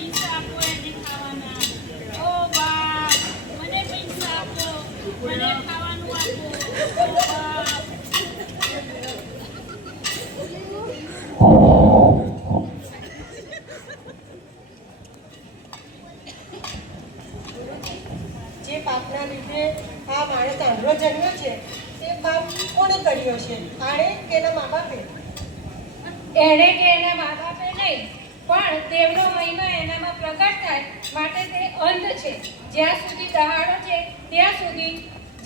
પૈસા આપો એને ખાવાના. ઓ બાપ, મને પૈસા આપો, મને ખાવાનું આપો. ઓ બાપ. જે પાપના લીધે આ માણસ આંધળો જન્મ્યો છે તે પાપ કોણે કર્યો છે? આણે કે એના મા બાપે? એણે કે એના મા બાપે નહીં, પણ દેવનો મહિમા એનામાં પ્રગટ થાય માટે તે અંધ છે. જ્યાં સુધી દહાડો છે ત્યાં સુધી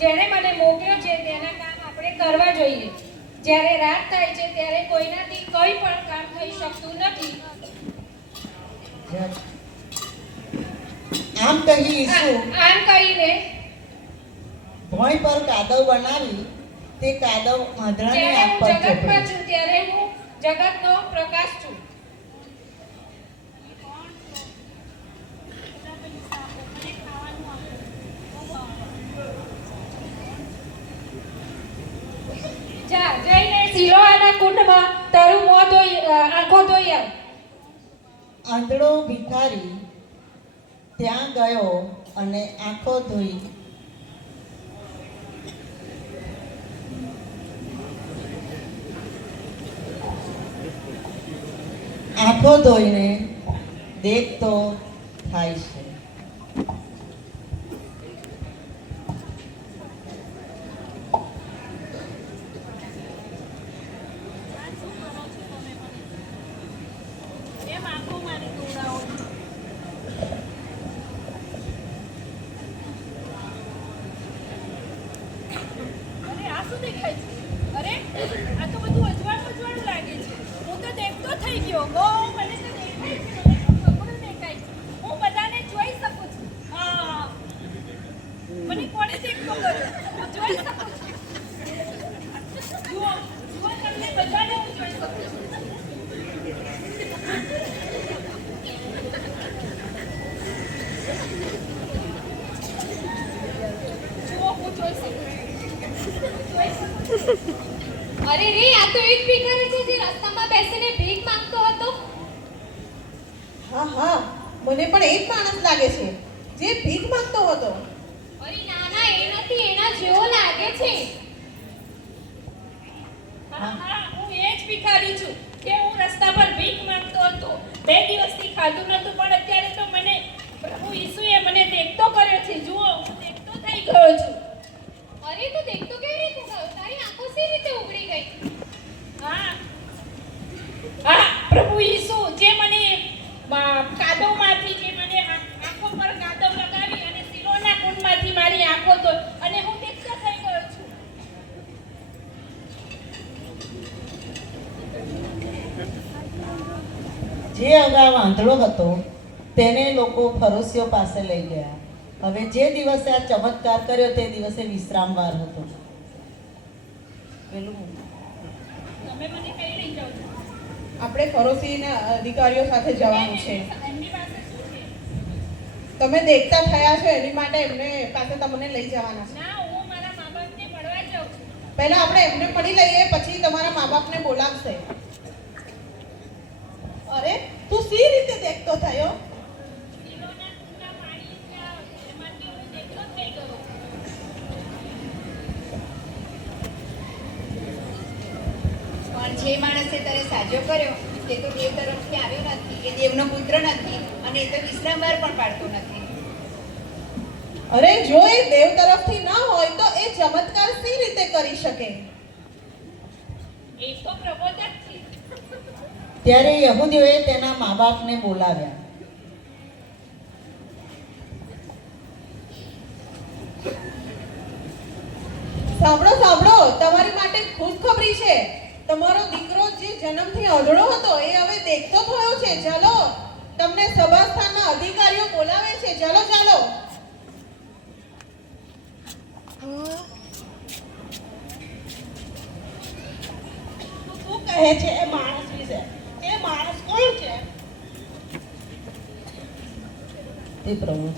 જેણે મને મોકલ્યો છે તેના કામ આપણે કરવા જોઈએ. જ્યારે રાત થાય છે ત્યારે કોઈનાથી કંઈ પણ કામ થઈ શકતું નથી. આમ કહી ઈસુ આમ કહીને ભોંય પર કાદવ બનાવી તે કાદવ આંધળાની જ્યારે આંખ હું પર જગતમાં ચોપડ્યો. છું ત્યારે હું જગતનો પ્રકાશ છું. બધા પૈસા આપો, મને ખાવાનું આપો. ઓ બાપ. જા જઈને સિલોઆના કુંડમાં તારું મોં ધોઈ આંખો ધોઈ આવ. આંધળો ભિખારી ત્યાં ગયો અને આંખો ધોઈ આંખો ધોઈને દેખતો થાય છે. એમ આંખો મારી દોડાવો છો. અરે આ શું દેખાય છે? અરે આ તો બધું અજવાળું લાગે છે. હું તો દેખતો થઈ ગયો. ઓ મને તો દેખાય છે, મને તો સગુણ દેખાય છે. હું બધાને જોઈ શકું છું. હા, મને કોણે દેખતો કર્યો? હું જોઈ શકું છું. જુઓ જુઓ, તમને બધાને હું જોઈ શકું છું. જુઓ, હું જોઈ શકું છું. જોઈ શકું છું. અરે રે, આ તો એક ભિખારી છે જે રસ્તામાં બેસીને ભીખ માંગતો હતો. હા હા, મને પણ એ જ માણસ લાગે છે જે ભીખ માંગતો હતો. અરે ના ના, એ નથી, એના જેવો લાગે છે. હા હા, હું એ જ ભિખારી છું કે હું રસ્તા પર ભીખ માંગતો હતો. 2 દિવસથી ખાધું નતું, પણ અત્યારે તો મને પ્રભુ ઈસુએ મને દેખતો કર્યો છે. જુઓ, હું દેખતો થઈ ગયો છું. અરે તું દેખતો કેવી રીતે ગયો? તારી આંખો સી રીતે ઉઘડી ગઈ? હા હા, પ્રભુ ઈસુ જે મને કાદવમાંથી જે મને આંખો પર કાદવ લગાવી અને સિલોના કુંડમાંથી મારી આંખો તો અને હું દેખતો થઈ ગયો છું. જે અગાઉ આંધળો હતો તેને લોકો ફરોશીઓ પાસે લઈ ગયા. હવે જે દિવસે આ ચમત્કાર કર્યો તે દિવસે વિશ્રામવાર હતો. પેલું તમે મને કઈ લઈ જાઓ છો? આપણે ફરોશીના અધિકારીઓ સાથે જવાનું છે. એમની પાસે શું છે? તમે દેખતા થયા છો એની માટે એમને પાસે તમને લઈ જવાના છે. ના, હું મારા મા બાપને મળવા જાઉં છું. પહેલા આપણે એમને મળી લઈએ, પછી તમારા મા બાપને બોલાવશે. અરે તું સી રીતે દેખતો થયો? સિલોના કુંડના પાણી એમાંથી હું દેખતો થઈ ગયો. પણ જે માણસે તને સાજો કર્યો તે તો દેવ તરફથી આવ્યો નથી, એ દેવનો પુત્ર નથી અને એ તો વિશ્રામવાર પણ પાડતો નથી. અરે જો એ દેવ તરફથી ના હોય તો એ ચમત્કાર સી રીતે કરી શકે? એ તો પ્રબોધક છે. ત્યારે યહૂદીઓએ તેના મા બાપને બોલાવ્યા. સાંભળો સાંભળો, તમારી માટે ખુશખબરી છે. તમારો દીકરો જે જન્મથી અધળો હતો એ હવે દેખતો થયો છે. ચાલો, તમને સભાસ્થાનના અધિકારીઓ બોલાવે છે. ચાલો ચાલો. તું કહે છે એ માણસ વિશે? એ માણસ કોણ છે? તે પ્રભુ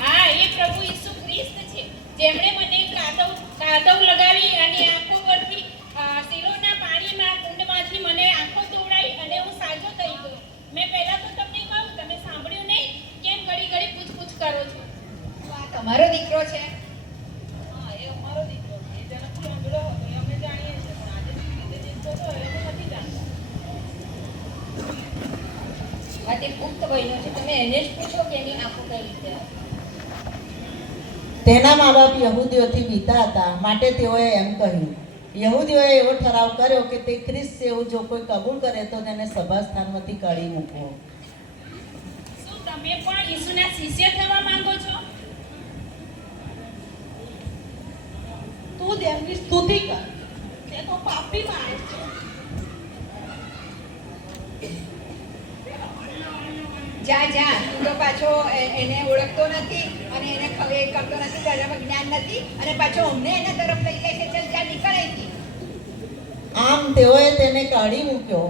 હા, એ પ્રભુ ઈસુ ખ્રિસ્ત છે, જેમણે મને કાદવ લગાવી અને આંખો પરથી સિલોના પાણીમાં કુંડમાંથી મને આંખો તોડાઈ અને હું સાજો થઈ ગયો. મેં પહેલા તો તમને કહું છે? હા, એ અમારો દીકરો છે. એ જન્મથી આંધળો હતો, એ અમે જાણીએ છીએ, પણ આજે જે રીતે દેખતો હતો એ અમે નથી જાણતા. આ તે પુખ્ત બહેનો છે, તમે એને જ પૂછો કે એની આંખો કઈ રીતે આવે. તેના મા બાપ યહૂદીઓથી બીતા હતા, માટે તેઓએ એમ કહ્યું. યહૂદીઓએ એવો ઠરાવ કર્યો કે તે ખ્રિસ્ત છે એવું જો કોઈ કબૂલ કરે તો તેને સભાસ્થાનમાંથી કાઢી મૂકવો. શું તમે પણ ઈસુના શિષ્ય થવા માંગો છો? તું તેમની સ્તુતિ કર, તે તો પાપી માણસ છે. જા જા, તું તો પાછો એને ઓળખતો નથી અને એને એ કરતો નથી, ધર્મ જ્ઞાન નથી અને પાછો અમને એના તરફ લઈ જાય છે. ચાલ જા, નીકળ અહીંથી. આમ તેઓએ તેને કાઢી મૂક્યો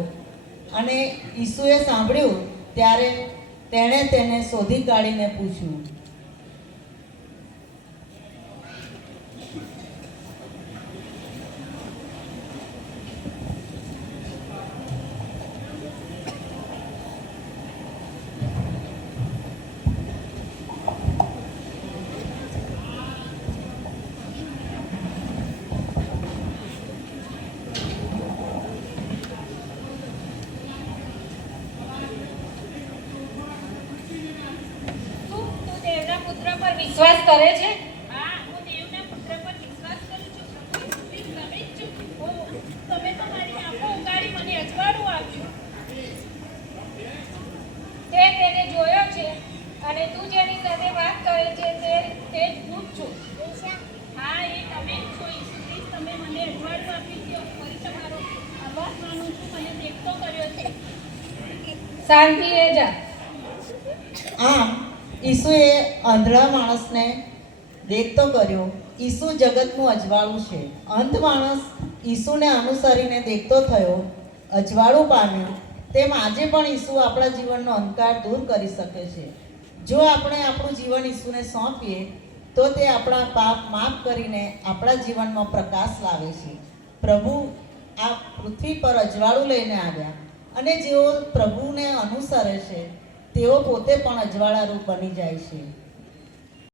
અને ઈસુએ સાંભળ્યું ત્યારે તેણે તેને શોધી કાઢીને પૂછ્યું. શું તું દેવના પુત્ર પર વિશ્વાસ કરે છે? હા, હું દેવના પુત્ર પર વિશ્વાસ કરું છું. પ્રભુ ઈસુ ખ્રિસ્ત તમે જ છો. તમે તો મારી આંખો ઉગાડી મને અજવાળું આપ્યું. તે તેને જોયો છે અને તું જેની સાથે વાત કરે છે તે જ હું જ છું. હા, એ તમે જ છો. ઈસુ ખ્રિસ્ત તમે મને અજવાળું આપ્યું છે. હું ફરી તમારો આભાર માનું છું. મને દેખતો કર્યો છે. શાંતિએ જા. આમ ઈસુએ આંધળા માણસને દેખતો કર્યો. ઈસુ જગતનું અજવાળું છે. અંધ માણસ ઈસુને અનુસરીને દેખતો થયો, અજવાળું પામ્યો. તેમ આજે પણ ઈસુ આપણા જીવનનો અંધકાર દૂર કરી શકે છે. જો આપણે આપણું જીવન ઈસુને સોંપીએ તો તે આપણા પાપ માફ કરીને આપણા જીવનમાં પ્રકાશ લાવે છે. પ્રભુ આ પૃથ્વી પર અજવાળું લઈને આવ્યા અને જેઓ પ્રભુને અનુસરે છે તેઓ પોતે પણ અજવાળારૂપ બની જાય છે.